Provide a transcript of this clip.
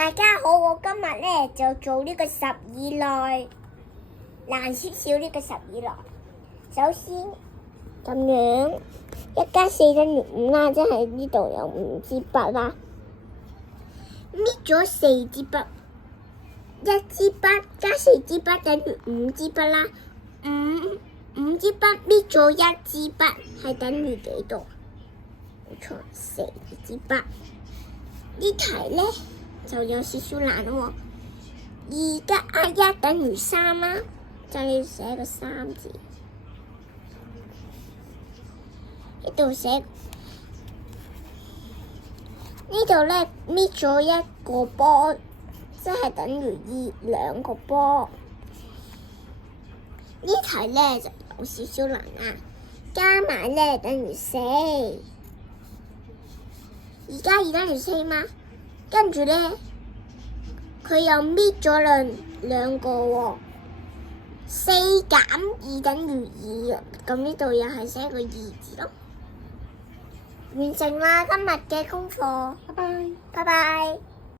大家好，我今日咧就做呢個十以內難少少呢個十以內。首先咁樣1+4等於5啦，即係呢度有5支筆啦。搣咗4支筆，1支筆加4支筆等於5支筆啦。5支筆搣咗1支筆係等於幾多？冇錯，4支筆。呢題咧就有少少難喎。2+1等於3啦，就要寫個3字。呢度寫呢度咧搣咗1個波，即係等於2個波。呢題咧就有少少難啦，加埋咧等於4。2+2等於4嘛？跟住咧，佢又搣咗兩個喎。4+2等於2，咁呢度又係寫個2字咯。完成啦，今日嘅功課。拜拜。拜拜。